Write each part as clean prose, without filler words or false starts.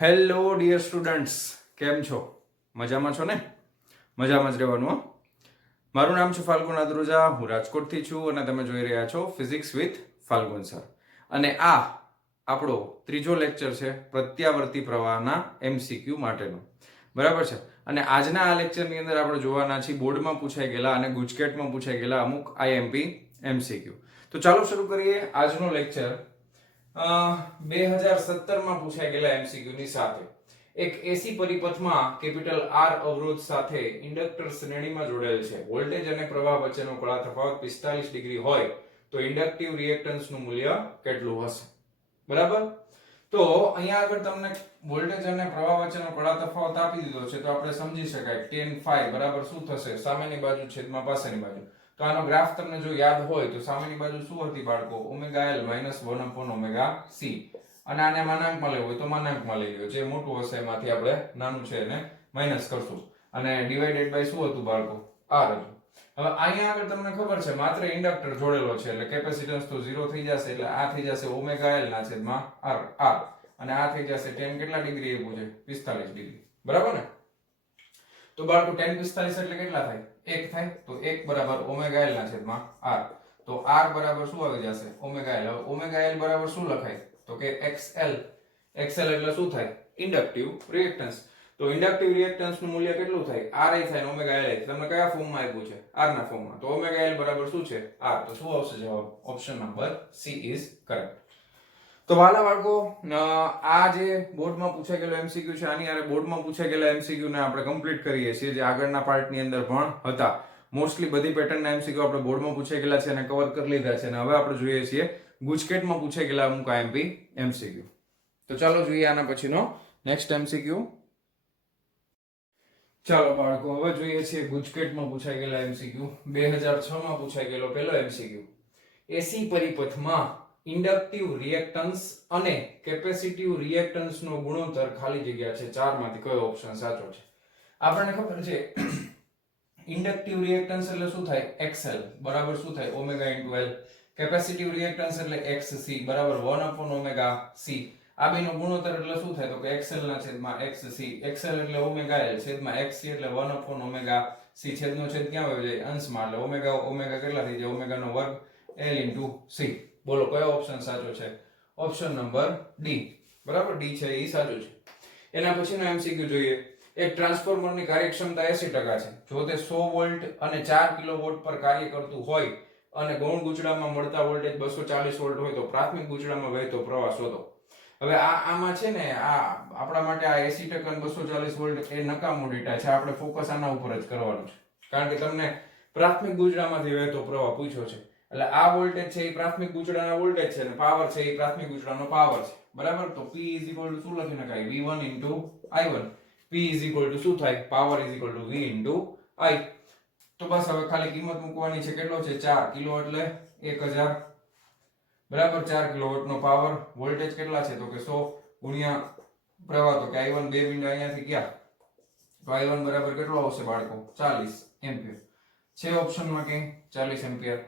Hello dear students, કેમ છો? મજામાં છો ને? મજામાં જ રહેવાનું હો. મારું નામ છે ફાલ્ગુન આદ્રુજા, હું રાજકોટથી છું અને તમે જોઈ રહ્યા છો ફિઝિક્સ વિથ ફાલ્ગુન સર. અને આ આપણો ત્રીજો લેક્ચર છે પ્રત્યાવર્તી પ્રવાહના એમસીક્યુ માટેનો. બરાબર છે. અને આજના આ લેક્ચરની અંદર આપણે જોવાના છીએ બોર્ડમાં પૂછાઈ ગયેલા અને ગુજકેટમાં પૂછાઈ ગયેલા અમુક આઈએમપી એમસીક્યુ. તો ચાલો શરૂ કરીએ આજનો લેક્ચર. 2017માં પૂછાઈ ગયેલા એમસીક્યુ ની સાથે એક એસી પરિપથમાં કેપિટલ આર અવરોધ સાથે ઇન્ડક્ટર શ્રેણીમાં જોડેલ છે. વોલ્ટેજ અને પ્રવાહ વચ્ચેનો કળા તફાવત 45 ડિગ્રી હોય તો ઇન્ડક્ટિવ રિએક્ટન્સ નું મૂલ્ય કેટલું હશે? બરાબર. તો અહીંયા આગળ તમને વોલ્ટેજ અને પ્રવાહ વચ્ચેનો કળા તફાવત આપી દીધો છે તો આપણે સમજી શકાય tan phi બરાબર શું થશે? સામેની બાજુ છેદમાં પાછળની બાજુ. તો આનો ગ્રાફ તમને જો યાદ હોય તો સામેની બાજુ શું હતી બાળકો? Omega l - 1 omega c. અને આને માનાંકમાં લેવો હોય તો માનાંકમાં લઈ લો. જે મોટું હશે એમાંથી આપણે નાનું છે એને માઈનસ કરશું. અને ડિવાઇડેડ બાય શું હતું બાળકો? r હતું. હવે અહીંયા આગળ તમને ખબર છે માત્ર ઇન્ડક્ટર જોડેલો છે એટલે કેપેસિટન્સ તો 0 થઈ જશે. એટલે આ થઈ જશે ઓમેગા l ના છેદમાં r. અને આ થઈ જશે tan કેટલા ડિગ્રી આપ્યું છે? 45 ડિગ્રી. બરાબર ને? તો બાળકો tan 45 એટલે કેટલા થાય? 1 થાય. તો 1 બરાબર ઓમેગા l ના છેદમાં r. તો r બરાબર શું આવી જશે? Omega l. હવે ઓમેગા l બરાબર શું લખાય? તો કે xl. xl એટલે શું થાય? Inductive reactance. તો ઇન્ડક્ટિવ રિએક્ટન્સ નું મૂલ્ય કેટલું થાય? r થાય ને ઓમેગા l. તમને કયા ફોર્મમાં આપ્યું છે? r ના ફોર્મમાં. તો ઓમેગા l બરાબર શું છે? r. તો શું આવશે જવાબ? Option number C is correct. તો વાલા બાળકો, આ જે બોર્ડમાં પૂછાઈ ગયેલો એમસીક્યુ છે આની આરે બોર્ડમાં પૂછાઈ ગયેલા એમસીક્યુ ને આપણે કમ્પ્લીટ કરીએ છીએ જે આગળના પાર્ટની અંદર પણ હતા. મોસ્ટલી બધી પેટર્નના એમસીક્યુ આપણે બોર્ડમાં પૂછાઈ ગયેલા છે અને કવર કરી લીધા છે. અને હવે આપણે જોઈએ છીએ ગુજકેટમાં પૂછાઈ ગયેલા અમુક આઈએમપી એમસીક્યુ. તો ચાલો જોઈએ આના પછીનો નેક્સ્ટ એમસીક્યુ. ચાલો બાળકો, હવે જોઈએ છીએ ગુજકેટમાં પૂછાઈ ગયેલા એમસીક્યુ. 2006માં પૂછાઈ ગયેલો પહેલો એમસીક્યુ. એસી પરિપથમાં ઇન્ડક્ટિવ રિએક્ટન્સ અને કેપેસિટિવ રિએક્ટન્સ નો ગુણોત્તર ખાલી જગ્યા છે 4 માંથી કયો ઓપ્શન સાચો છે? આપણને ખબર છે ઇન્ડક્ટિવ રિએક્ટન્સ એટલે શું થાય? XL બરાબર શું થાય? Omega l. કેપેસિટિવ રિએક્ટન્સ એટલે XC બરાબર 1 ઓમેગા c. આ બેનો ગુણોત્તર એટલે શું થાય? તો કે XL ના છેદમાં XC. XL એટલે ઓમેગા l છેદમાં XC એટલે 1 ઓમેગા c. છેદનો છેદ ક્યાં વયો જાય? અંશમાં. એટલે ઓમેગા કેટલા થઈ જાય? ઓમેગા નો વર્ગ l into c. બોલો કયો ઓપ્શન સાચો છે? Option number D. બરાબર, ડી છે એ સાચો છે. એના પછીનો એમસીક્યુ જોઈએ. એક ટ્રાન્સફોર્મરની કાર્યક્ષમતા 80% છે. જો તે 100 વોલ્ટ અને 4 કિલોવોટ પર કાર્ય કરતું હોય અને ગૌણ ગૂંચળામાં મળતા વોલ્ટેજ 240 વોલ્ટ હોય તો પ્રાથમિક ગૂંચળામાં વહેતો પ્રવાહ શોધો. હવે આમાં છે ને આ આપણા માટે આ 80% અને 240 વોલ્ટ એ નકામો ડેટા છે. આપણે ફોકસ આના ઉપર જ કરવાનું છે. કારણ કે તમને પ્રાથમિક ગૂંચળામાંથી વહેતો પ્રવાહ પૂછ્યો છે. એટલે આ વોલ્ટેજ છે એ પ્રાથમિક ગૂંચળાનો વોલ્ટેજ છે અને પાવર છે એ પ્રાથમિક ગૂંચળાનો પાવર છે. બરાબર. તો P શું લખી નખાય? V1 I1. P શું થાય? Power V I. તો બસ હવે ખાલી કિંમત મૂકવાની છે. કેટલો છે? 4 કિલો એટલે 1000. બરાબર. 4 કિલોવોટ નો પાવર. વોલ્ટેજ કેટલા છે? તો કે 100 ગુણ્યા પ્રવાહ. તો કે I1 બે બિંદુ અહીંયાથી ગયા તો I1 બરાબર કેટલો આવશે બાળકો? 40 એમ્પિયર. છે ઓપ્શનમાં કે 40 એમ્પિયર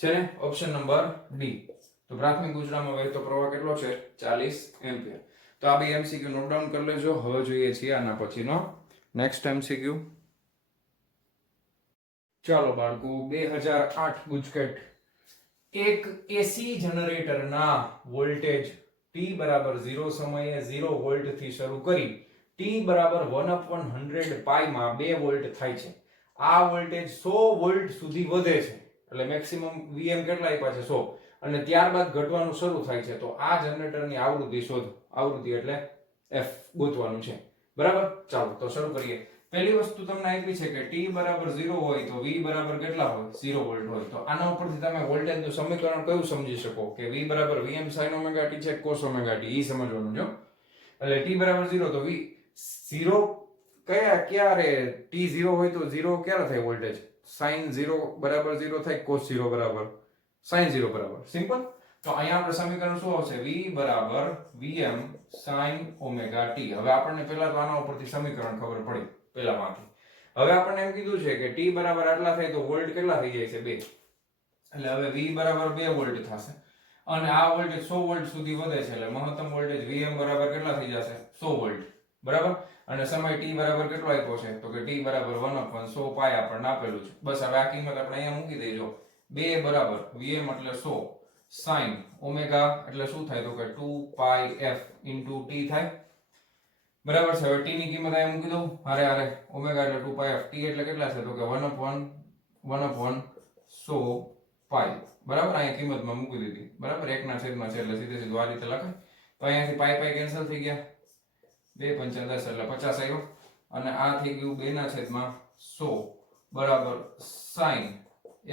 છે ને? Option number D. તો પ્રાથમિક ગૂંચળામાં વહેતો પ્રવાહ કેટલો છે? 40 એમ્પિયર. તો આ બે એમસીક્યુ નોટ ડાઉન કરી લેજો. હવે જોઈએ છીએ આના પછીનો નેક્સ્ટ એમસીક્યુ. ચાલો બાળકો, 2008 ગુજકેટ. એક એસી જનરેટરના વોલ્ટેજ t બરાબર 0 સમયે 0 વોલ્ટ થી શરૂ કરી t બરાબર 1/100 પાઈ માં 2 વોલ્ટ થાય છે. આ વોલ્ટેજ 100 વોલ્ટ સુધી વધે છે. એટલે મેક્સિમમ Vm કેટલા આપ્યા છે? 100. અને ત્યારબાદ ઘટવાનું શરૂ થાય છે. તો આ જનરેટરની આવૃત્તિ શોધો. આવૃત્તિ એટલે f ગોતવાનું છે. બરાબર. ચાલો તો શરૂ કરીએ. પહેલી વસ્તુ તમને આપી છે કે t બરાબર 0 હોય તો v બરાબર કેટલા હોય? 0 વોલ્ટ હોય. તો આના ઉપરથી તમે વોલ્ટેજનું સમીકરણ કયું સમજી શકો? કે v બરાબર Vm sin ઓમેગા t છે cos ઓમેગા t. ઈ સમજવાનું છે. એટલે t બરાબર 0 તો v 0 ક્યારે t 0 હોય તો 0 ક્યારે થાય વોલ્ટેજ? sin 0 બરાબર 0 થાય, cos 0 બરાબર sin 0 બરાબર. સિમ્પલ. તો અહીંયા આપણે સમીકરણ શું આવશે? v બરાબર Vm sin ઓમેગા t. હવે આપણને પહેલા તો આના ઉપરથી સમીકરણ ખબર પડી પહેલામાંથી. હવે આપણને એમ કીધું છે કે t બરાબર આટલા થાય તો વોલ્ટ કેટલા થઈ જાય છે? 2. એટલે હવે v બરાબર 2 વોલ્ટ થશે. અને આ વોલ્ટેજ 100 વોલ્ટ સુધી વધે છે એટલે મહત્તમ વોલ્ટેજ Vm બરાબર કેટલા થઈ જશે 100 વોલ્ટ બરાબર અને સમય t બરાબર કેટલો આપ્યો છે તો કે t બરાબર 1/100 પાઈ આપણને આપેલું છે બસ હવે આ કિંમત આપણે અહીંયા મૂકી દેજો 2 બરાબર Vm એટલે 100 sin ઓમેગા એટલે શું થાય તો કે 2 પાઈ f t થાય બરાબર છે હવે t ની કિંમત અહીંયા મૂકી દઉં હારે હારે ઓમેગા એટલે 2 પાઈ f t એટલે કેટલા છે તો કે 1/100 પાઈ બરાબર અહીંયા કિંમતમાં મૂકી દીધી બરાબર 1 ના છેદમાં છે એટલે સીધે સીધું આ રીતે લખાય તો અહીંયાથી પાઈ પાઈ કેન્સલ થઈ ગયા 2 5 10 એટલે 50 આવ્યો અને આ થઈ ગયું 2 ના છેદમાં 100 બરાબર sin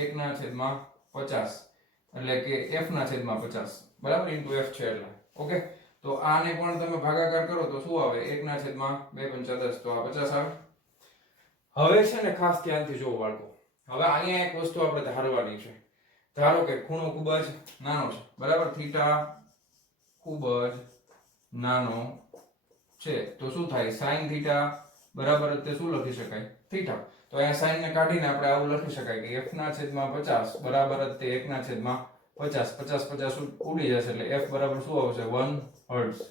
1 ના છેદમાં 50 એટલે કે f ના છેદમાં 50 બરાબર ઇન્ટુ f છે એટલે ઓકે તો આને પણ તમે ભાગાકાર કરો તો શું આવે 1 ના છેદમાં 2 5 10 તો આ 50 આવે હવે છે ને ખાસ ધ્યાનથી જોવો બાળકો હવે અહીંયા એક વસ્તુ આપણે ધારવાની છે ધારો કે ખૂણો ખૂબ જ નાનો છે બરાબર થીટા ખૂબ જ નાનો છે તો શું થાય sin થીટા બરાબર તે શું લખી શકાય થીટા તો અહીંયા sin ને કાઢીને આપણે આવું લખી શકાય કે f ના છેદમાં 50 બરાબર તે 1 ના છેદમાં 50 50 50 ઉડી જશે એટલે f બરાબર શું આવશે 1 હર્ટ્ઝ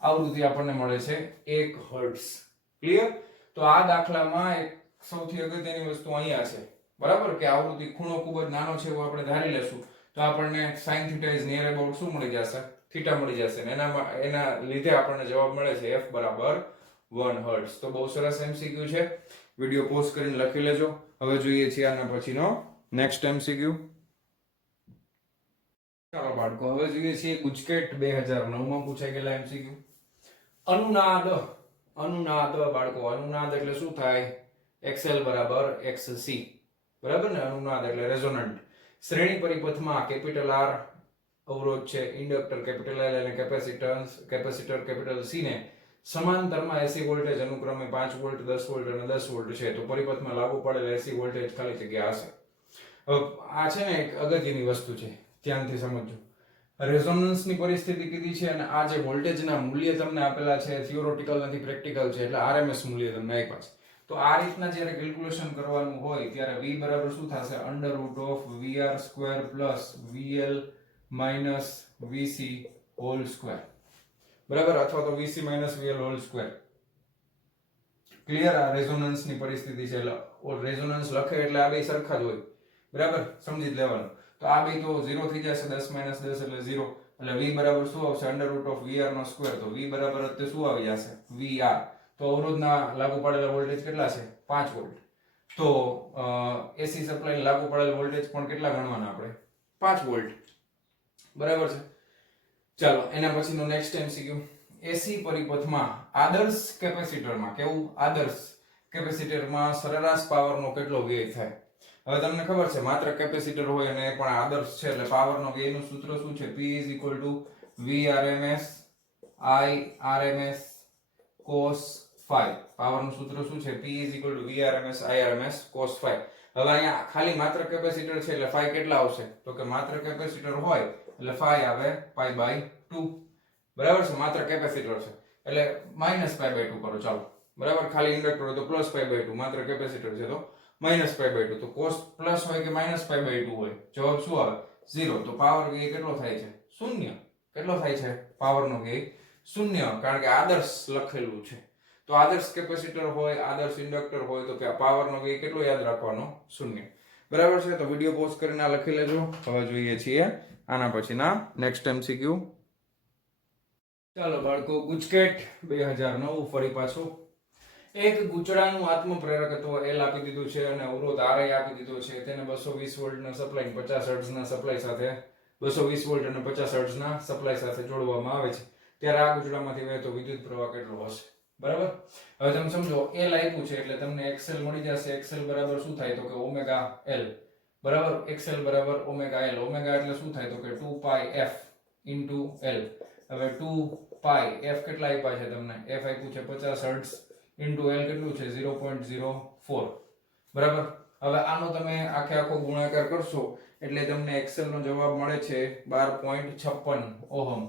આવૃત્તિ આપણને મળે છે 1 હર્ટ્ઝ ક્લિયર તો આ દાખલામાં એક સૌથી અગત્યની વસ્તુ અહીંયા છે બરાબર કે આવૃત્તિ ખૂણો ખૂબ જ નાનો છે એવું આપણે ધારી લેશું તો આપણને sin theta is near about શું મળી જશે થીટા મળી જશે ને એના લીધે આપણને જવાબ મળે છે f બરાબર 1 હર્ટ્ઝ તો બહુ સરસ MCQ છે વિડિયો પોઝ કરીને લખી લેજો હવે જોઈએ છીએ આના પછીનો નેક્સ્ટ MCQ ચાલો બાળકો હવે જોઈએ છીએ ગુજકેટ 2009 માં પૂછાઈ ગયેલા MCQ અનુનાદ બાળકો અનુનાદ એટલે શું થાય XL બરાબર XC બરાબર ને અનુનાદ એટલે રેઝોનન્ટ શ્રેણી પરિપથમાં કેપિટલ R અવરોધ છે ઇન્ડક્ટર કેપિટલ L અને કેપેસિટર કેપિટલ C ને સમાંતરમાં AC વોલ્ટેજ અનુક્રમે 5 વોલ્ટ 10 વોલ્ટ અને 10 વોલ્ટ છે તો પરિપથમાં લાગુ પડેલ AC વોલ્ટેજ ખાલી જગ્યા હશે હવે આ છે ને એક અગત્યની વસ્તુ છે ધ્યાનથી સમજજો રેઝોનન્સની પરિસ્થિતિ કીધી છે અને આ જે વોલ્ટેજના મૂલ્ય તમને આપેલા છે થિયોરેટિકલ નથી પ્રેક્ટિકલ છે એટલે RMS મૂલ્ય તમને આપ્યા છે તો આ રીતના જ્યારે કેલ્ક્યુલેશન કરવાનું હોય ત્યારે v બરાબર શું થશે under root of vr square plus vl minus vc whole square બરાબર અથવા તો vc minus vl whole square clear આ રેઝોનન્સની પરિસ્થિતિ છે એટલે રેઝોનન્સ લખે એટલે આ બે સરખા જ હોય બરાબર સમજી લેવાનું તો આ બે તો 0 થઈ જશે 10 10 એટલે 0 એટલે v બરાબર શું આવશે અંડર રૂટ ઓફ vr નો સ્ક્વેર તો v બરાબર તે શું આવી જશે vr તો અવરોધના લાગુ પડેલા વોલ્ટેજ કેટલા છે 5 વોલ્ટ તો AC સપ્લાય લાગુ પડેલ વોલ્ટેજ પણ કેટલા ગણવાના આપણે 5 વોલ્ટ બરાબર છે ચાલો એના પછીનો નેક્સ્ટ MCQ AC પરિપથમાં આદર્શ કેપેસિટરમાં કેવું આદર્શ કેપેસિટરમાં સરેરાશ પાવરનો કેટલો વ્યય થાય હવે તમને ખબર છે માત્ર કેપેસિટર હોય અને એ પણ આદર્શ છે એટલે પાવરનો વ્યયનું સૂત્ર શું છે P = Vrms I RMS cos phi પાવરનું સૂત્ર શું છે P = Vrms I RMS cos phi હવે અહીંયા ખાલી માત્ર કેપેસિટર છે એટલે phi કેટલા આવશે તો કે માત્ર કેપેસિટર હોય એટલે phi આવે pi/2 બરાબર છે માત્ર કેપેસિટર છે એટલે -pi/2 કરો ચાલો બરાબર ખાલી ઇન્ડક્ટર હોય તો +pi/2 માત્ર કેપેસિટર છે તો -pi/2 તો cos પ્લસ હોય કે -pi/2 હોય જવાબ શું આવે 0 તો પાવર વ્યય કેટલો થાય છે 0 કેટલો થાય છે પાવરનો વ્યય 0 કારણ કે આદર્શ લખેલું છે તો આદર્શ કેપેસિટર હોય આદર્શ ઇન્ડક્ટર હોય તો કે પાવરનો વ્યય કેટલો યાદ રાખવાનો 0 બરાબર છે તો વિડિયો પોઝ કરીને આ લખી લેજો હવે જોઈએ છીએ આના પછીના નેક્સ્ટ MCQ ચાલો બાળકો ગુજકેટ 2009 ફરી પાછું એક ગુચડાનું આત્મપ્રેરકત્વ L આપી દીધું છે અને અવરોધ R આપી દીધો છે તેને 220 વોલ્ટના સપ્લાય 50 હર્ટ્ઝના સપ્લાય સાથે 220 વોલ્ટ અને 50 હર્ટ્ઝના સપ્લાય સાથે જોડવામાં આવે છે ત્યારે આ ગુચડામાંથી વહેતો વિદ્યુત પ્રવાહ કેટલો હશે બરાબર હવે તમે સમજો L આપ્યું છે એટલે તમને XL મળી જશે XL બરાબર શું થાય તો કે ઓમેગા L બરાબર XL બરાબર ઓમેગા L ઓમેગા એટલે શું થાય તો કે 2 પાઈ f L હવે 2 પાઈ f કેટલા આપ્યા છે તમને f આપ્યું છે 50 હર્ટ્ઝ ઇન્ટુ L કેટલું છે 0.04 બરાબર હવે આનો તમે આખો ગુણાકાર કરશો એટલે તમને XL નો જવાબ મળે છે 12.56 ઓહમ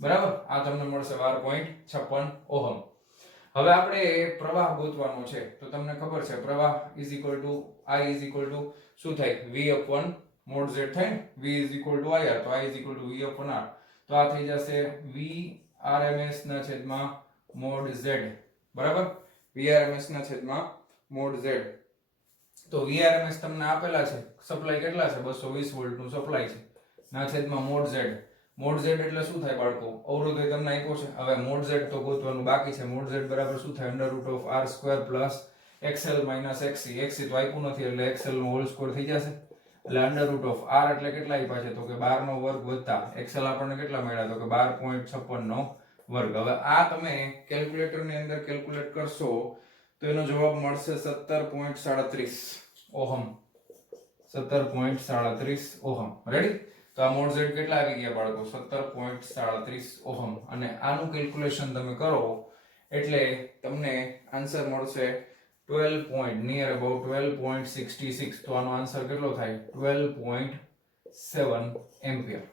બરાબર આ તમને મળશે 12.56 ઓહમ હવે આપણે પ્રવાહ ગોતવાનો છે તો તમને ખબર છે પ્રવાહ I શું થાય V/R મોડ z થાય ને v is equal to ir, તો i is equal to v upon r, તો આ થઈ જશે v rms ના છેદમાં મોડ z, બરાબર, v rms ના છેદમાં મોડ z. તો v rms તમને આપેલા છે, સપ્લાય કેટલા છે 220 વોલ્ટ નું સપ્લાય છે ના છેદમાં મોડ z. મોડ z એટલે શું થાય બાળકો, અવરોધ એ તમને આપ્યો છે, હવે મોડ z તો ગોતવાનું બાકી છે. મોડ z બરાબર શું થાય, √r² plus xl minus xc, xc તો આપ્યું નથી એટલે xl નો હોલ સ્ક્વેર થઈ જશે, એટલે √r એટલે કેટલા આપ્યા છે, તો કે 12 નો વર્ગ વત્તા xl આપણને કેટલા મળ્યા, તો કે 12.56 નો વર્ગ. હવે આ તમે કેલ્ક્યુલેટર ની અંદર કેલ્ક્યુલેટ કરશો તો એનો જવાબ મળશે 17.37 ઓહમ, 17.37 ઓહમ. રેડી, તો આ મોડ z કેટલા આવી ગયા બાળકો, 17.37 ઓહમ. અને આનું કેલ્ક્યુલેશન તમે કરો એટલે તમને આન્સર મળશે 12.66, તો આનો આન્સર કેટલો થાય 12.7 એમ્પિયર,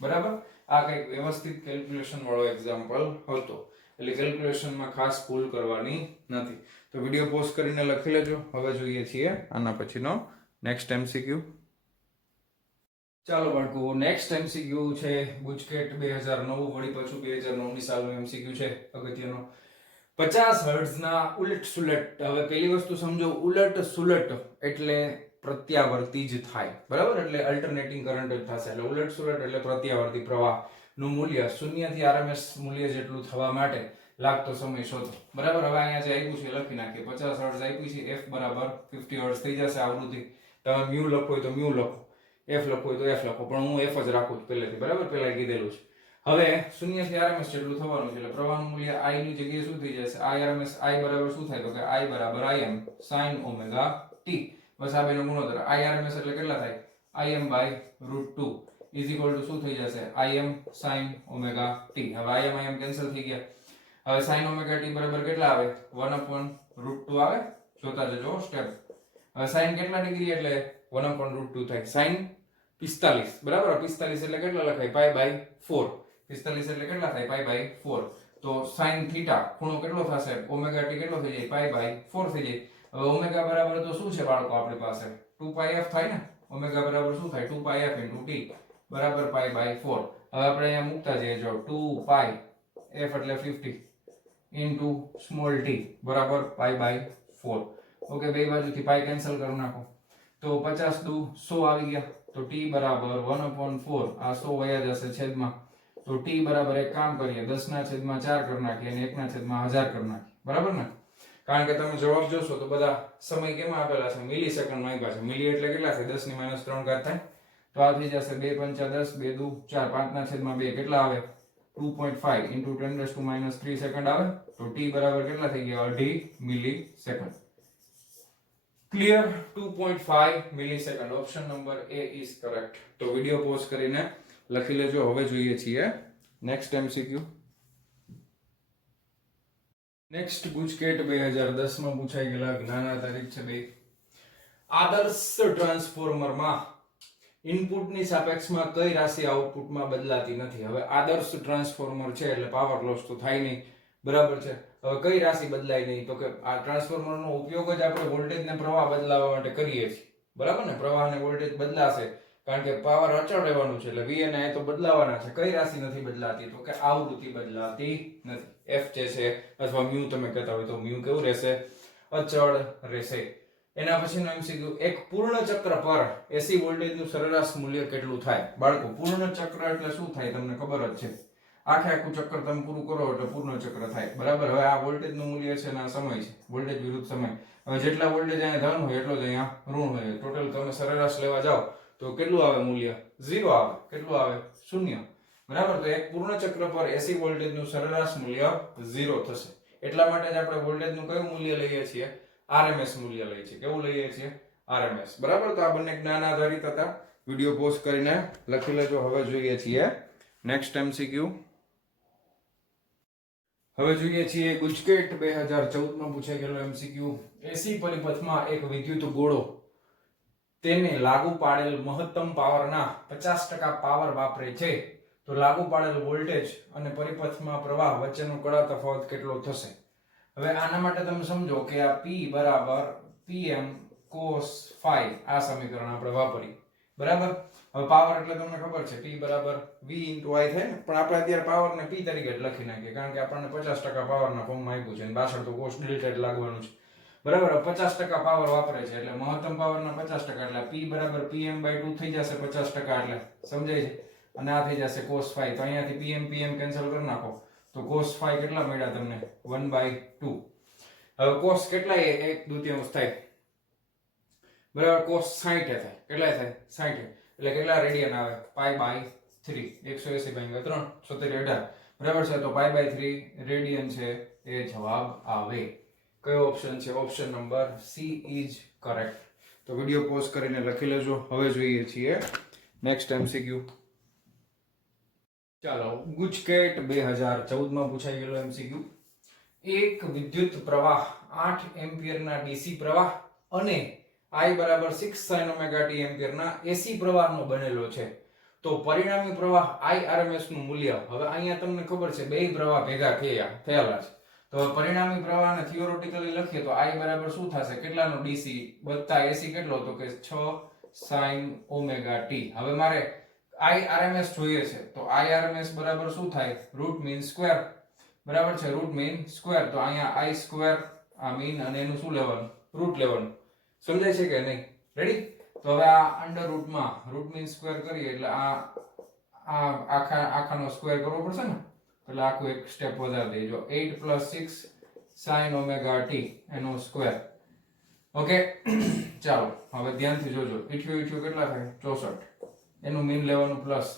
બરાબર. આ કંઈક વ્યવસ્થિત કેલ્ક્યુલેશન વાળો એક્ઝામ્પલ હતો, એટલે કેલ્ક્યુલેશનમાં ખાસ ભૂલ કરવાની નથી. તો વિડિયો પોઝ કરીને લખી લેજો. હવે જોઈએ છીએ આના પછીનો નેક્સ્ટ એમસીક્યુ. ચાલો બાળકો, નેક્સ્ટ એમસીક્યુ છે ગુજકેટ 2009, વળી પાછું 2009 ની સાલનું એમસીક્યુ છે, અગત્યનો. 50 હર્ટ્ઝ ના ઉલટ સુલટ. હવે પહેલી વસ્તુ સમજો, ઉલટ સુલટ એટલે પ્રત્યાવર્તી જ થાય, બરાબર, એટલે અલ્ટરનેટિંગ કરંટ જ થશે, એટલે ઉલટ સુલટ એટલે પ્રત્યાવર્તી પ્રવાહ નું મૂલ્ય 0 થી RMS મૂલ્ય જેટલું થવા માટે લાગતો સમય શોધો, બરાબર. હવે અહીંયા જે આપ્યું છે લખી નાખીએ, 50 હર્ટ્ઝ આપ્યું છે, f બરાબર 50 હર્ટ્ઝ થઈ જશે આવૃત્તિ. તમે મ્યુ લખો હોય તો મ્યુ લખો, f લખો હોય તો f લખો, પણ હું f જ રાખું છું પહેલેથી, બરાબર, પહેલા કીધેલું છે. હવે 0 થી RMS જેટલું થવાનું છે, એટલે પ્રવાહનું મૂલ્ય i ની જગ્યાએ શું થઈ જશે, i RMS, i બરાબર શું થાય, તો કે i બરાબર im sin ઓમેગા t, બસ આ બેનો ગુણોત્તર. i RMS એટલે કેટલા થાય, im by √2 is equal to શું થઈ જશે, im sin ઓમેગા t. હવે im કેન્સલ થઈ ગયા. હવે sin ઓમેગા t બરાબર કેટલા આવે, 1/√2 આવે, જોતા જજો સ્ટેપ. હવે sin કેટલા ડિગ્રી એટલે 1/√2 થાય, sin 45, બરાબર. 45 એટલે કેટલા લખાય, પાઈ બાય 4. 45 એટલે કેટલા થાય, પાઈ બાય 4. તો sin થીટા ખૂણો કેટલો થશે, ઓમેગા t કેટલો થઈ જાય, પાઈ બાય 4 થઈ જાય. હવે ઓમેગા બરાબર તો શું છે બાળકો આપણી પાસે, 2πf થાય ને, ઓમેગા બરાબર શું થાય, 2πf * t બરાબર પાઈ બાય 4. હવે આપણે અહીંયા મૂકતા જઈએ, જો 2πf એટલે 50 ઇન્ટુ સ્મોલ t બરાબર પાઈ બાય 4. ઓકે, બે બાજુથી પાઈ કેન્સલ કરી નાખો, તો 50 દુ 100 આવી ગયા, તો t બરાબર 1/4, આ 100 વયા જશે છેદમાં, તો t બરાબર એક કામ કરીએ, 10/4 કરી નાખીએ અને 1/1000 કરી નાખીએ, બરાબર ને. કારણ કે તમે જવાબ જોશો તો બધા સમય કેમાં આપેલા છે, મિલી સેકન્ડમાં આપ્યા છે. મિલી એટલે કેટલા છે, 10 ની -3 ઘાત થાય, તો આ થઈ જશે 2 × 5 = 10, 2 દુ 4, 5/2 કેટલા આવે, 2.5 × 10⁻³ સેકન્ડ આવે, તો t બરાબર કેટલા થઈ ગયા, 2.5 millisecond. Clear, 2.5 millisecond. Option number A is correct. તો વિડિયો પોઝ કરીને લખી લેજો. હવે જોઈએ છીએ નેક્સ્ટ એમસીક્યુ. નેક્સ્ટ ગુજકેટ 2010 માં પૂછાઈ ગયેલા જ્ઞાન આધારિત છે બે. આદર્શ ટ્રાન્સફોર્મરમાં ઇનપુટની સાપેક્ષમાં કઈ રાશિ આઉટપુટમાં બદલાતી નથી. હવે આદર્શ ટ્રાન્સફોર્મર છે એટલે પાવર લોસ તો થાય નહીં, બરાબર છે. હવે કઈ રાશિ બદલાય નહીં, તો કે આ ટ્રાન્સફોર્મરનો ઉપયોગ જ આપણે વોલ્ટેજ ને પ્રવાહ બદલાવવા માટે કરીએ છીએ, બરાબર ને. પ્રવાહ અને વોલ્ટેજ બદલાશે કારણ કે પાવર અચળ રહેવાનું છે, એટલે V અને I તો બદલાવાના છે. કઈ રાશિ નથી બદલાતી, તો કે આવૃત્તિ બદલાતી નથી. F જે છે અથવા મ્યુ તમે કહેતા હોય તો મ્યુ કેવું રહેશે, અચળ રહેશે. એના પછીનો એમસીક્યુ, એક પૂર્ણ ચક્ર પર AC વોલ્ટેજનું સરેરાશ મૂલ્ય કેટલું થાય. બાળકો, પૂર્ણ ચક્ર એટલે શું થાય તમને ખબર જ છે, આખું ચક્ર તમે પૂરું કરો એટલે પૂર્ણ ચક્ર થાય, બરાબર. હવે આ વોલ્ટેજનું મૂલ્ય છે અને આ સમય છે, વોલ્ટેજ વિરુદ્ધ સમય. હવે જેટલા વોલ્ટેજ અહીંયા ધન હોય એટલો જ અહીંયા ઋણ હોય, ટોટલ તમે સરેરાશ લેવા જાઓ તો કેટલું આવે મૂલ્ય, 0 આવે. કેટલું આવે, 0, બરાબર. તો એક પૂર્ણ ચક્ર પર AC વોલ્ટેજનું સરેરાશ મૂલ્ય 0 થશે. એટલા માટે જ આપણે વોલ્ટેજનું કયું મૂલ્ય લઈએ છીએ, RMS મૂલ્ય લઈએ છીએ. કેવું લઈએ છીએ, RMS, બરાબર. તો આ બંને જ્ઞાન આધારિત હતા. વિડિયો પોઝ કરીને લખી લેજો. હવે જોઈએ છીએ નેક્સ્ટ એમસીક્યુ. હવે જોઈએ છીએ ગુજકેટ 2014 માં પૂછાઈ ગયેલો એમસીક્યુ. AC પરિપથમાં એક વિદ્યુત ગોળો તેને લાગુ પાડેલ મહત્તમ પાવરના 50% પાવર વાપરે છે, તો લાગુ પાડેલ વોલ્ટેજ અને પરિપથમાં પ્રવાહ વચ્ચેનો કડા તફાવત કેટલો થશે. હવે આના માટે તમે સમજો કે આ P બરાબર PM cos phi, આ સમીકરણ આપણે વાપરી. બરાબર. હવે પાવર એટલે તમને ખબર છે P બરાબર V into I થાય ને, પણ આપણે અત્યારે પાવર ને P તરીકે જ લખી નાખીએ કારણ કે આપણને 50% પાવરના ફોર્મમાં આપ્યું છે અને પાછળ તો cos ડેલ્ટા જ લાગવાનું છે. બરાબર. 50% પાવર વાપરે છે એટલે મહત્તમ પાવરના 50% એટલે P બરાબર PM/2 થઈ જશે 50% એટલે સમજાય છે. અને આ થઈ જશે cos phi. તો અહીંયાથી PM કેન્સલ કરી નાખો તો cos phi કેટલા મળ્યા તમને 1/2. હવે cos કેટલા એ 1/2 થાય બરાબર. cos 60 થાય. કેટલા થાય 60 એટલે કેટલા રેડિયન આવે π/3 180/3 70 બરાબર છે. તો π/3 રેડિયન છે એ જવાબ આવે. કયો ઓપ્શન છે? Option number she is correct. તો વિડિયો પોઝ કરીને લખી લેજો. હવે જોઈએ છીએ નેક્સ્ટ એમસીક્યુ. ચાલો, ગુજકેટ 2014 માં પૂછાઈ ગયેલો એમસીક્યુ. એક વિદ્યુત પ્રવાહ 8 એમ્પિયરના ડીસી પ્રવાહ અને I બરાબર 6 sin omega t એમ્પિયરના એસી પ્રવાહનો બનેલો છે. તો પરિણામી પ્રવાહ I RMS નું મૂલ્ય, હવે અહીંયા તમને ખબર છે બે પ્રવાહ ભેગા થયેલા છે. તો પરિણામી પ્રવાહને થિયોરેટિકલી લખીએ તો I બરાબર શું થશે? કેટલાનો ડીસી વત્તા એસી કેટલો? તો કે 6 sin omega t. હવે મારે I RMS જોઈએ છે તો I RMS બરાબર શું થાય? Root mean square. બરાબર છે, રૂટ મીન સ્ક્વેર. તો અહીંયા I સ્ક્વેર આ મીન અને એનું શું લેવાનું? રૂટ લેવાનું. સમજાય છે કે નહીં? રેડી? તો હવે આ અંડર રૂટમાં રૂટ મીન સ્ક્વેર કરીએ એટલે આ આખાનો સ્ક્વેર કરવો પડશે ને, એટલે આખું એક સ્ટેપ વધારી દઈએ. જો 8 + 6 sin omega t એનો સ્ક્વેર. ઓકે. ચાલો હવે ધ્યાનથી જોજો. ઈઠ્યું કેટલા થાય? 64. એનું મીન લેવાનું પ્લસ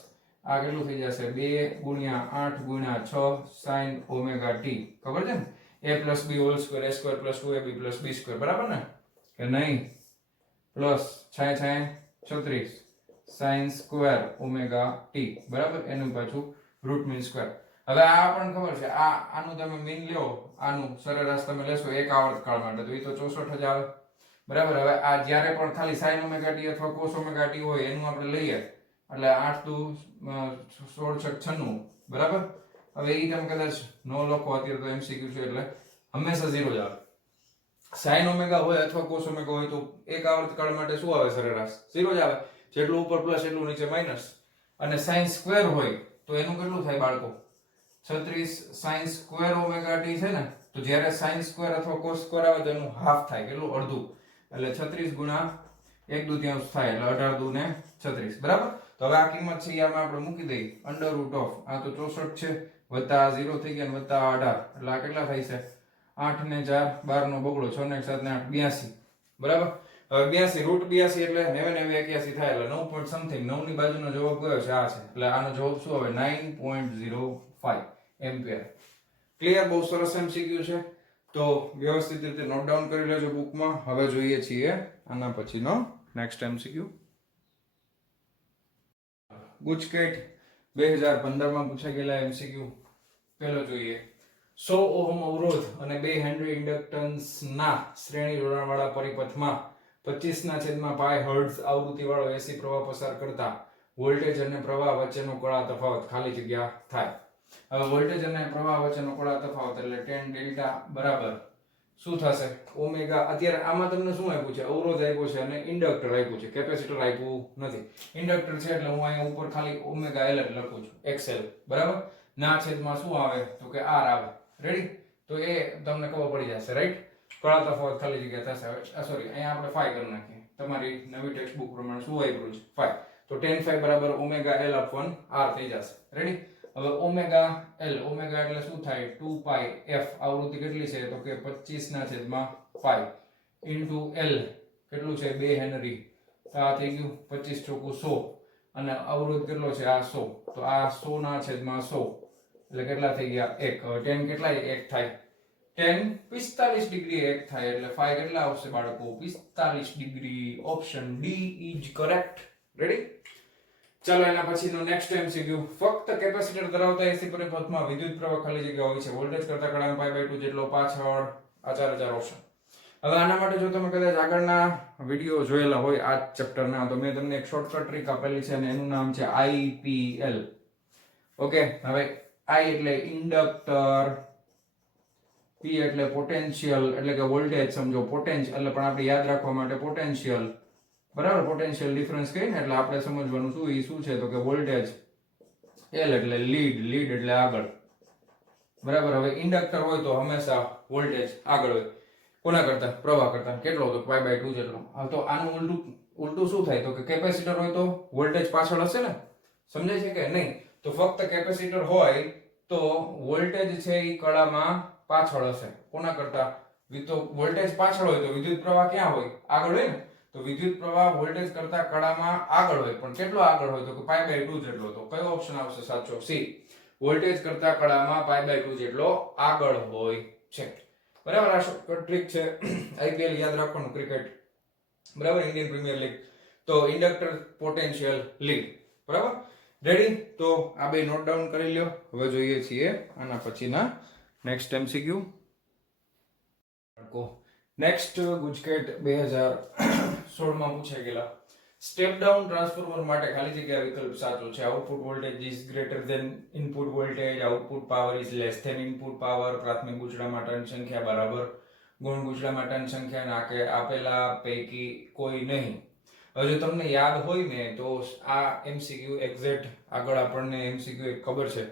આ કેટલું થઈ જશે? 2 × 8 × 6 sin omega t. ખબર છે ને? a + b whole square, a square + 2ab + b square. બરાબર ને કે નહીં? Plus 6 × 36 sin square omega t. બરાબર. એનું પાછું રૂટ મીન સ્ક્વેર. હવે આ પણ ખબર છે આનું તમે મીન લ્યો, આનું સરેરાશ તમે લેશો એક આવર્ત કાળ માટે તો એ તો 64 જ આવે. બરાબર. હવે આ જ્યારે પણ ખાલી sin omega t અથવા cos omega t હોય એનું આપણે લઈએ એટલે 8 × 2 16 96. બરાબર. હવે એ તમે કદાચ નો લખો અત્યારે તો એમસીક્યુ છે એટલે હંમેશા 0 જ આવે. sin omega હોય અથવા cos omega હોય તો એક આવર્ત કાળ માટે શું આવે? સરેરાશ 0 જ આવે. જેટલું ઉપર પ્લસ એટલું નીચે માઈનસ. અને sin સ્ક્વેર હોય તો એનું કેટલું થાય બાળકો? 36 sin સ્ક્વેર omega t છે ને, તો જ્યારે sin સ્ક્વેર અથવા cos સ્ક્વેર આવે તો એનું હાફ થાય. કેટલું? અડધું. એટલે 36 × 1/2 થાય એટલે 18 દુ ને 36. બરાબર. તો હવે આ કિંમત છે આમાં આપણે મૂકી દઈએ અંડર રૂટ ઓફ આ તો 64 છે વત્તા 0 થઈ ગયા વત્તા 18 એટલે આ કેટલા થાય છે? 8 ને 4 12 નો બગડો 6 ને 7 ને 8 82. બરાબર. હવે 82 રૂટ 82 એટલે 9 9 81 થાય એટલે 9 point something. 9 ની બાજુનો જવાબ કયો છે? આ છે. એટલે આનો જવાબ શું આવે? 9.05 એમ્પિયર. ક્લિયર? બહુ સરસ એમસીક્યુ છે. તો વ્યવસ્થિત રીતે નોટ ડાઉન કરી લેજો બુકમાં. હવે જોઈએ છીએ આના પછીનો નેક્સ્ટ એમસીક્યુ. ગુજકેટ 2015 માં પૂછાઈ ગયેલા એમસીક્યુ. પહેલો જોઈએ. 100 ઓહમ અવરોધ અને 2 હેનરી ઇન્ડક્ટન્સ ના શ્રેણી જોડાણવાળા પરિપથમાં 25/π હર્ટ્ઝ આવૃત્તિવાળો એસી પ્રવાહ પસાર કરતા વોલ્ટેજ અને પ્રવાહ વચ્ચેનો કળા તફાવત ખાલી જગ્યા થાય. હવે વોલ્ટેજ અને પ્રવાહ વચ્ચેનો કળા તફાવત એટલે tan ડેલ્ટા બરાબર શું થશે? ઓમેગા. અત્યારે આમાં તમને શું આપ્યું છે? અવરોધ આપ્યો છે અને ઇન્ડક્ટર આપ્યું છે, કેપેસિટર આપ્યું નથી. ઇન્ડક્ટર છે એટલે હું અહીંયા ઉપર ખાલી ઓમેગા l જ લખું છું, xl. બરાબર. ના છેદમાં શું આવે? તો કે r આવે. રેડી? તો એ તમને ખબર પડી જશે. રાઈટ? કળા તફાવત ખાલી જગ્યા થશે. સોરી, અહીંયા આપણે phi કરી નાખીએ. તમારી નવી ટેક્સ્ટ બુક પ્રમાણે શું આપ્યું છે? phi. તો tan phi બરાબર ઓમેગા l upon r થઈ જશે. રેડી? હવે ઓમેગા l, ઓમેગા એટલે શું થાય? 2π f. આવૃત્તિ કેટલી છે? તો કે 25/π ઇન્ટુ l કેટલું છે? 2 હેનરી. તો આ થઈ ગયું 25 ચોકુ 100 અને અવરોધ કેટલો છે? આ 100. તો આ 100/100 એટલે કેટલા થઈ ગયા? 1. હવે tan કેટલા 1 થાય? tan 45 ડિગ્રી 1 થાય એટલે phi કેટલા આવશે બાળકો? 45 degree. Option D is correct. Ready? ચાલો એના પછીનો નેક્સ્ટ એમસીક્યુ. ફક્ત કેપેસિટર ધરાવતા એસી પરિપથમાં વિદ્યુત પ્રવાહ ખાલી જગ્યા હોય છે. વોલ્ટેજ કરતા કળાનો π/2 જેટલો પાછળ આ 4000 ઓપ્શન. હવે આના માટે જો તમે કદાચ આગળના વિડિયો જોયેલા હોય આ ચેપ્ટરના તો મેં તમને એક શોર્ટકટ ટ્રીક આપેલી છે અને એનું નામ છે IPL. ઓકે. હવે I એટલે ઇન્ડક્ટર, P એટલે પોટેન્શિયલ એટલે કે વોલ્ટેજ સમજો, પોટેન્શિયલ એટલે પણ આપણે યાદ રાખવા માટે પોટેન્શિયલ, બરાબર, પોટેન્શિયલ ડિફરન્સ કહીએ ને એટલે આપણે સમજવાનું શું છે તો કે વોલ્ટેજ એલ એટલે લીડ એટલે આગળ. બરાબર, હવે ઇન્ડક્ટર હોય તો હંમેશા વોલ્ટેજ આગળ હોય કોના કરતા? પ્રવાહ કરતા. કેટલો? તો π/2 જેટલો. હા, તો આનું ઉલટું શું થાય તો કે કેપેસિટર હોય તો વોલ્ટેજ પાછળ હશે ને? સમજાય છે કે નહીં? તો ફક્ત કેપેસિટર હોય તો વોલ્ટેજ છે એ કળામાં પાછળ હશે કોના કરતા? તો વોલ્ટેજ પાછળ હોય તો વિદ્યુત પ્રવાહ ક્યાં હોય? આગળ હોય ને. તો વિદ્યુત પ્રવાહ વોલ્ટેજ કરતા કળામાં આગળ હોય, પણ કેટલો આગળ હોય તો કે π/2 જેટલો. તો કયો ઓપ્શન આવશે સાચો? સી, વોલ્ટેજ કરતા કળામાં π/2 જેટલો આગળ હોય છે. બરાબર, આ શોર્ટકટ ટ્રીક છે. આઈપીએલ યાદ રાખવાનું, ક્રિકેટ, બરાબર, ઇન્ડિયન પ્રીમિયર લીગ. તો ઇન્ડક્ટર, પોટેન્શિયલ, લીડ. બરાબર, રેડી? તો આ બે નોટ ડાઉન કરી લ્યો. હવે જોઈએ છીએ આના પછીના નેક્સ્ટ એમસીક્યુ. નેક્સ્ટ ગુજકેટ 2016 માં પૂછાઈ ગયેલા સ્ટેપ ડાઉન ટ્રાન્સફોર્મર માટે ખાલી જગ્યા વિકલ્પ સાચો છે. Output voltage is greater than input voltage, output power is less than input power, પ્રાથમિક ગૂંચળામાં ટર્ન સંખ્યા બરાબર ગૌણ ગૂંચળામાં ટર્ન સંખ્યા ના કે આપેલા પૈકી કોઈ નહીં. હવે જો તમને યાદ હોય ને તો આ એમસીક્યુ એક્ઝેક્ટ આગળ આપણને એમસીક્યુ એક ખબર છે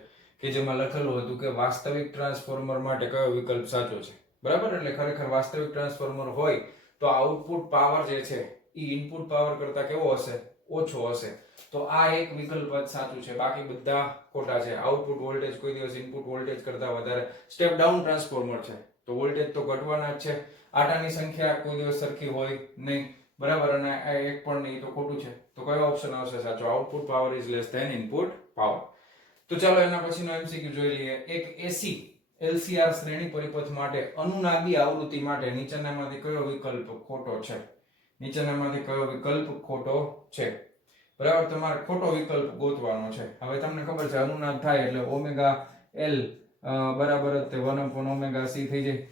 કે જેમાં લખેલું હતું કે વાસ્તવિક ટ્રાન્સફોર્મર માટે કયો વિકલ્પ સાચો છે. બરાબર, એટલે ખરેખર વાસ્તવિક ટ્રાન્સફોર્મર હોય તો આઉટપુટ પાવર જે છે એ ઇનપુટ પાવર કરતા કેવો હશે? ઓછો હશે. તો આ એક વિકલ્પ જ સાચું છે, બાકી બધા ખોટા છે. આઉટપુટ વોલ્ટેજ કોઈ દિવસ ઇનપુટ વોલ્ટેજ કરતા વધારે. સ્ટેપ ડાઉન ટ્રાન્સફોર્મર છે તો વોલ્ટેજ તો ઘટવાના જ છે. આટાની સંખ્યા કોઈ દિવસ સરખી હોય નહીં. બરાબર, અને આ એક પણ નહીં, તો ખોટું છે. તો કયો ઓપ્શન આવશે સાચો? Output power is less than input power. તો ચાલો એના પછીનો એમસીક્યુ જોઈ લઈએ. એક એસી LCR શ્રેણી પરિપથ માટે અનુનાદી આવૃત્તિ માટે નીચેનામાંથી કયો વિકલ્પ ખોટો છે? નીચેનામાંથી કયો વિકલ્પ ખોટો છે? બરાબર, તમારે ખોટો વિકલ્પ ગોતવાનો છે. હવે તમને ખબર છે અનુનાદ થાય એટલે ઓમેગા L બરાબર જ તે 1 ઓમેગા C થઈ જાય.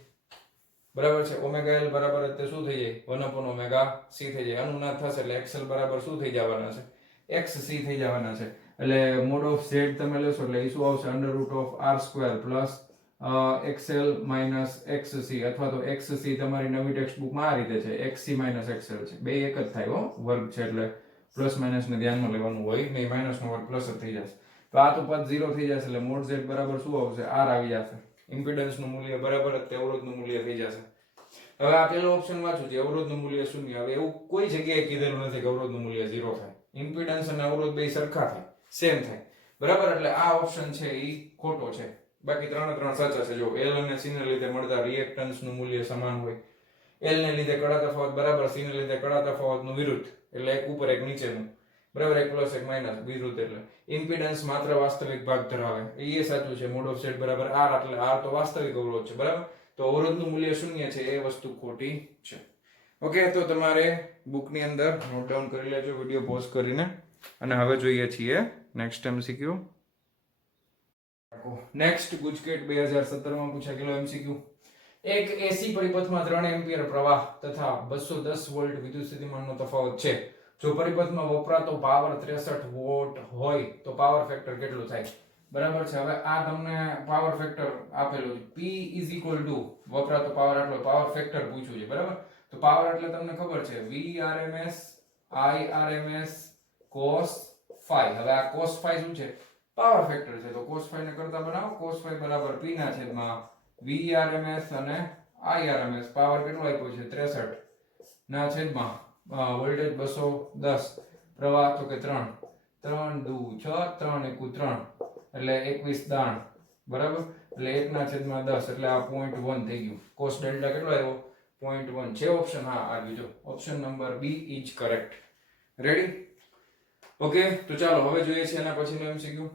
બરાબર છે, ઓમેગા L બરાબર જ તે શું થઈ જાય? 1 ઓમેગા C થઈ જાય. અનુનાદ થશે એટલે XL બરાબર શું થઈ જવાના છે? XC થઈ જવાના છે. એટલે મોડ ઓફ Z તમે લેશો એટલે એ શું આવશે? √r² + XL - XC, અથવા તો XC તમારી નવી ટેક્સ્ટ બુકમાં આ રીતે છે, XC - XL છે. બે એક જ થાય હો, વર્ગ છે એટલે પ્લસ માઇનસ ને ધ્યાનમાં લેવાનું હોય નહીં, માઇનસ નો વર્ગ પ્લસ જ થઈ જશે. તો આ તો પદ 0 થઈ જશે એટલે મોડ Z બરાબર શું આવશે? R આવી જશે. ઇમ્પિડન્સ નું મૂલ્ય બરાબર જ તે અવરોધ નું મૂલ્ય થઈ જશે. હવે આ પેલો ઓપ્શન વાંચું છે, અવરોધ નું મૂલ્ય 0. હવે એવું કોઈ જગ્યાએ કીધેલું નથી કે અવરોધ નું મૂલ્ય 0 થાય. ઇમ્પિડન્સ અને અવરોધ બે સરખા થાય, સેમ થાય. બરાબર, એટલે આ ઓપ્શન છે એ ખોટો છે. બાકી ત્રણ સાચા છે. જો L અને C ને લીધે મળતા રિએક્ટન્સ નું મૂલ્ય સમાન હોય, L ને લીધે કડા તફાવત બરાબર, C ને લીધે કડા તફાવત નું વિરુદ્ધ, એટલે એક ઉપર એક નીચેનું. બરાબર, એક પ્લસ એક માઇનસ વિરુદ્ધ, એટલે ઇમ્પિડન્સ માત્ર વાસ્તવિક ભાગ ધરાવે, એ સાચું છે. મોડ ઓફ Z બરાબર R, એટલે R તો વાસ્તવિક અવરોધ છે. બરાબર, તો અવરોધનું મૂલ્ય 0 છે એ વસ્તુ ખોટી છે. ઓકે, તો તમારે બુકની અંદર નોટ ડાઉન કરી લેજો વિડિયો પોઝ કરીને. અને હવે જોઈએ છીએ નેક્સ્ટ એમસીક્યુ. નેક્સ્ટ ગુજકેટ 2017 માં પૂછાય ગયેલો એમસીક્યુ. એક એસી પરિપથમાં 3 એમ્પિયર પ્રવાહ તથા 210 વોલ્ટ વિદ્યુત સ્થિતિમાનનો તફાવત છે. જો પરિપથમાં વપરાતો પાવર 63 વોટ હોય તો પાવર ફેક્ટર કેટલું થાય? બરાબર છે. હવે આ તમને પાવર ફેક્ટર આપેલું છે. P વપરાતો પાવર આટલો, પાવર ફેક્ટર પૂછ્યું છે. બરાબર, તો પાવર એટલે તમને ખબર છે VRMS IRMS cos phi. હવે આ cos phi શું છે? પાવર ફેક્ટર છે. તો cos phi ને કરતા બનાવો. cos phi બરાબર P ના છેદમાં VRMS અને IRMS. પાવર કેટલો આપ્યો છે? 63 ના છેદમાં વોલ્ટેજ 210, પ્રવાહ તો કે 3 3 2 6 3 1 3 એટલે 21 દાણ. બરાબર, એટલે 1 ના છેદમાં 10 એટલે આ 0.1 થઈ ગયું. cos ડેલ્ટા કેટલો આવ્યો? 0.1 છે ઓપ્શન. હા, આવી જો option number B is correct. Ready? Okay, તો ચાલો હવે જોઈએ છે એના પછીનો એમસીક્યુ.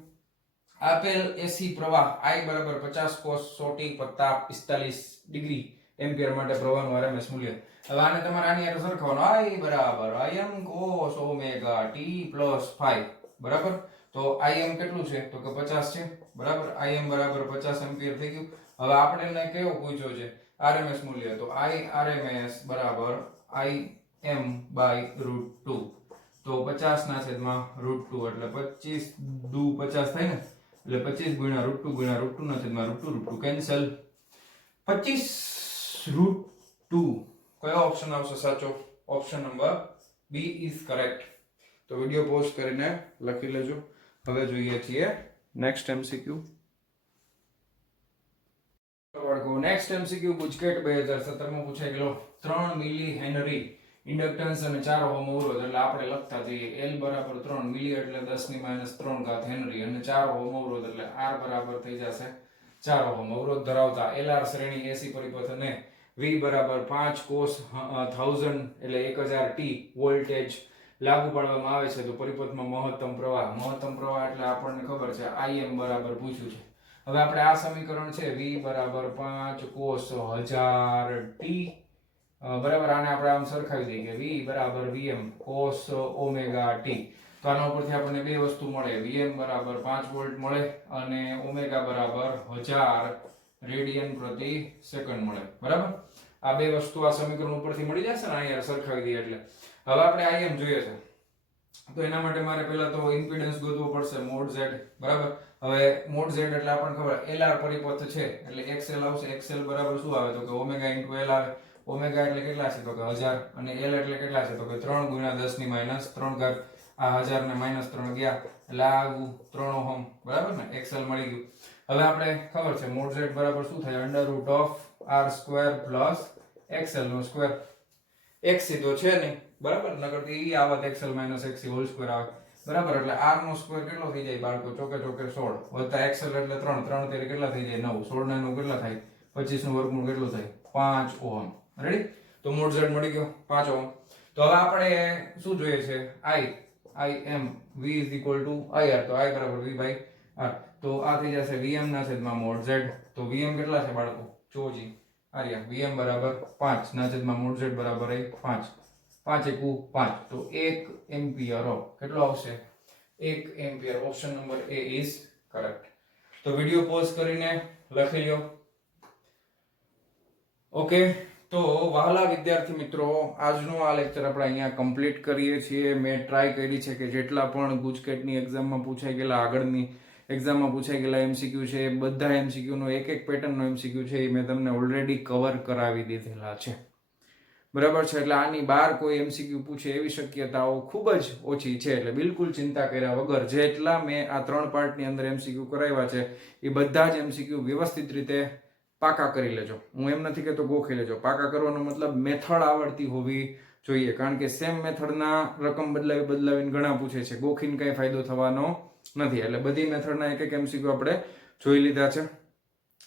આપેલ એસી પ્રવાહ I બરાબર 50 cos 100t + 45 ડિગ્રી એમ્પિયર માટે પ્રવાહનું RMS મૂલ્ય. હવે આને તમારે આની હારે સરખાવવાનું. I બરાબર Im cos ઓમેગા t + 5. બરાબર, તો Im કેટલું છે તો કે 50 છે. બરાબર, Im બરાબર 50 એમ્પિયર થઈ ગયું. હવે આપણે એને કેવો પૂછ્યો છે? RMS મૂલ્ય. તો IRMS બરાબર Im/√2. તો 50 ના છેદમાં √2 એટલે 25 દુ 50 થાય ને, એટલે 25 * √2 ના છેદમાં √2 કેન્સલ. 25 √2. કયો ઓપ્શન આવશે સાચો? Option number b is correct. તો વિડીયો પોઝ કરીને લખી લેજો. હવે જોઈએ છીએ next MCQ. Next MCQ GUJCET 2017 માં પૂછાઈ ગયેલો 3 મિલી હેનરી ઇન્ડક્ટન્સ અને 4 ઓહમ અવરોધ. એટલે આપણે લખતા જઈએ L બરાબર 3 મિલી એટલે 10⁻³ ઘાત હેનરી અને 4 ઓહમ અવરોધ એટલે R બરાબર થઈ જશે 4 ઓહમ અવરોધ ધરાવતા LR શ્રેણી AC પરિપથ અને V બરાબર 5 cos 1000 એટલે 1000 t વોલ્ટેજ લાગુ પાડવામાં આવે છે તો પરિપથમાં મહત્તમ પ્રવાહ એટલે આપણને ખબર છે Im બરાબર પૂછ્યું છે. હવે આપણે આ સમીકરણ છે V બરાબર 5 cos 1000 t બરાબર આને આપણે આમ સરખાવી દઈએ કે V બરાબર Vm cos ઓમેગા t. તો આના ઉપરથી આપણને બે વસ્તુ મળે, Vm બરાબર 5 વોલ્ટ મળે અને ઓમેગા બરાબર 1000 રેડિયન પ્રતિ સેકન્ડ મળે. બરાબર આ બે વસ્તુ આ સમીકરણ ઉપરથી મળી જશે ને અહીંયા સરખાવી દઈએ એટલે. હવે આપણે Im જોઈએ છે તો એના માટે મારે પહેલા તો ઇમ્પિડન્સ ગોતવો પડશે mod z. બરાબર હવે mod z એટલે આપણને ખબર LR પરિપથ છે એટલે XL આવશે. XL બરાબર શું આવે તો કે ઓમેગા * L આવે. ઓમેગા એટલે કેટલા છે તો કે 1000 અને L એટલે કેટલા છે તો કે 3 × 10⁻³ ઘાત. આ 1000 ને -3 ગયા એટલે આ આવ્યું 3 ઓહમ. બરાબર ને XL મળી ગયું. હવે આપણે ખબર છે mod z બરાબર શું થાય √r² + XL². XC તો છે નહીં બરાબર નકર તો ઈ આવત XL - XC² આવે. બરાબર એટલે r² કેટલો થઈ જાય બાળકો ચોકે 16 વત્તા XL એટલે 3 3 તેરી કેટલા થઈ જાય 9 16 ને 9 કેટલા થાય 25 નું વર્ગમૂળ કેટલું થાય 5 ઓહમ. રેડી તો mod z મળી ગયો 5 ઓહમ. તો હવે આપણે શું જોઈએ છે Im V = IR તો I બરાબર V/R. તો આ થઈ જશે Vm ના છેદમાં mod z. તો Vm કેટલા છે બાળકો જોજી આર્યા Vm બરાબર 5 ના છેદમાં mod z બરાબર 5 5 * 5 તો 1 એમ્પિયર કેટલો આવશે 1 ampere. Option number A is correct. તો વિડિયો પોઝ કરીને લખી લ્યો. ઓકે તો વહાલા વિદ્યાર્થી મિત્રો આજનો આ લેક્ચર આપણે અહીંયા કમ્પ્લીટ કરીએ છીએ. મેં ટ્રાય કરી છે કે જેટલા પણ ગુજકેટની એક્ઝામમાં પૂછાઈ ગયેલા આગળની એક્ઝામમાં પૂછાઈ ગયેલા MCQ છે એ બધા MCQ નો એક પેટર્નનો MCQ છે એ મેં તમને ઓલરેડી કવર કરાવી દીધેલા છે. બરાબર છે એટલે આની બહાર કોઈ MCQ પૂછે એવી શક્યતાઓ ખૂબ જ ઓછી છે. એટલે બિલકુલ ચિંતા કર્યા વગર જેટલા મેં આ 3 પાર્ટની અંદર MCQ કરાવ્યા છે એ બધા જ MCQ વ્યવસ્થિત રીતે પાકા કરી લેજો. હું એમ નથી કહેતો ગોખી લેજો. પાકા કરવાનો મતલબ મેથડ આવડતી હોવી જોઈએ કારણ કે સેમ મેથડના રકમ બદલાવીને ઘણા પૂછે છે. ગોખીને કઈ ફાયદો થવાનો નથી. એટલે બધી મેથડના એક MCQ આપણે જોઈ લીધા છે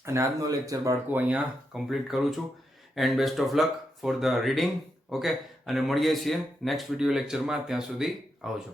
અને આજનો લેક્ચર બાળકો અહીંયા કમ્પ્લીટ કરું છું. And best of luck for the reading. Okay અને મળીએ છીએ નેક્સ્ટ વિડીયો લેક્ચરમાં. ત્યાં સુધી આવજો.